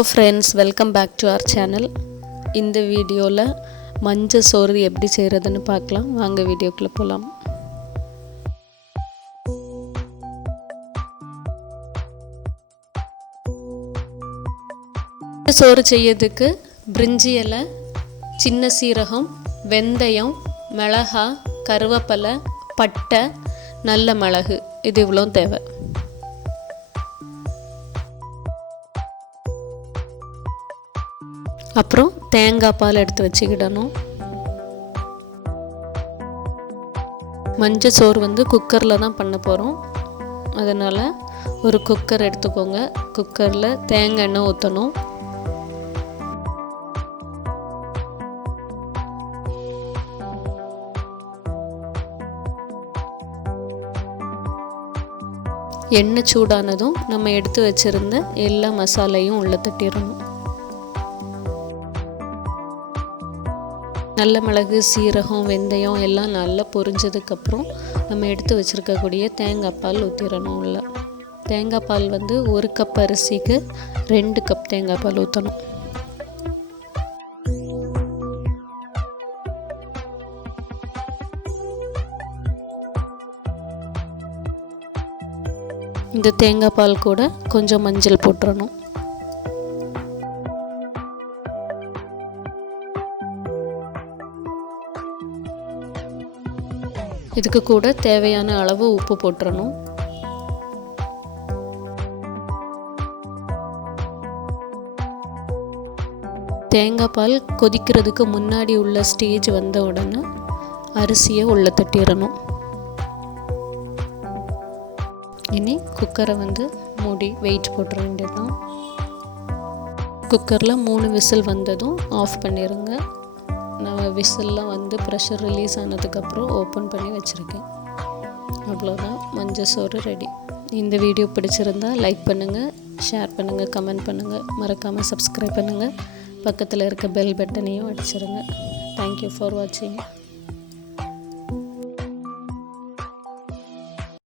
Hello friends, welcome back to our channel. இந்த வீடியோவில் மஞ்சள் சோறு எப்படி செய்கிறதுன்னு பார்க்கலாம். வாங்க வீடியோக்குள்ளே போகலாம். சோறு செய்யறதுக்கு பிரிஞ்சி இலை, சின்ன சீரகம், வெந்தயம், மிளகாய், கருவேப்பிலை, பட்டை, நல்ல மிளகு, இது இவ்வளோ தேவை. அப்புறம் தேங்காய் பால் எடுத்து வச்சுக்கிடணும். மஞ்சள் சோறு குக்கரில் தான் பண்ண போகிறோம். அதனால் ஒரு குக்கர் எடுத்துக்கோங்க. குக்கரில் தேங்காய் எண்ணெய் ஊற்றணும். எண்ணெய் சூடானதும் நம்ம எடுத்து வச்சுருந்த எல்லா மசாலையும் உள்ளே தட்டிடணும். நல்ல மிளகு, சீரகம், வெந்தயம் எல்லாம் நல்லா பொரிஞ்சதுக்கப்புறம் நம்ம எடுத்து வச்சுருக்கக்கூடிய தேங்காய் பால் ஊற்றிடணும். உள்ள தேங்காய் பால் 1 கப் அரிசிக்கு 2 கப் தேங்காய் பால் ஊற்றணும். இந்த தேங்காய் பால் கூட கொஞ்சம் மஞ்சள் போட்டுறணும். இதுக்கு கூட தேவையான அளவு உப்பு போட்டுறணும். தேங்காய் பால் கொதிக்கிறதுக்கு முன்னாடி உள்ள ஸ்டேஜ் வந்த உடனே அரிசியை உள்ளே தட்டிடணும். இனி குக்கரை மூடி வெயிட் போட்டுற வேண்டியதுதான். குக்கரில் 3 விசில் வந்ததும் ஆஃப் பண்ணிடுங்க. நான் விசில்லாம் ப்ரெஷர் ரிலீஸ் ஆனதுக்கப்புறம் ஓப்பன் பண்ணி வச்சுருக்கேன். அவ்வளோதான், மஞ்சள் சோறு ரெடி. இந்த வீடியோ பிடிச்சிருந்தால் லைக் பண்ணுங்கள், ஷேர் பண்ணுங்கள், கமெண்ட் பண்ணுங்கள், மறக்காமல் சப்ஸ்கிரைப் பண்ணுங்கள். பக்கத்தில் இருக்க பெல் பட்டனையும் அடிச்சிருங்க. தேங்க்யூ ஃபார் வாட்சிங்.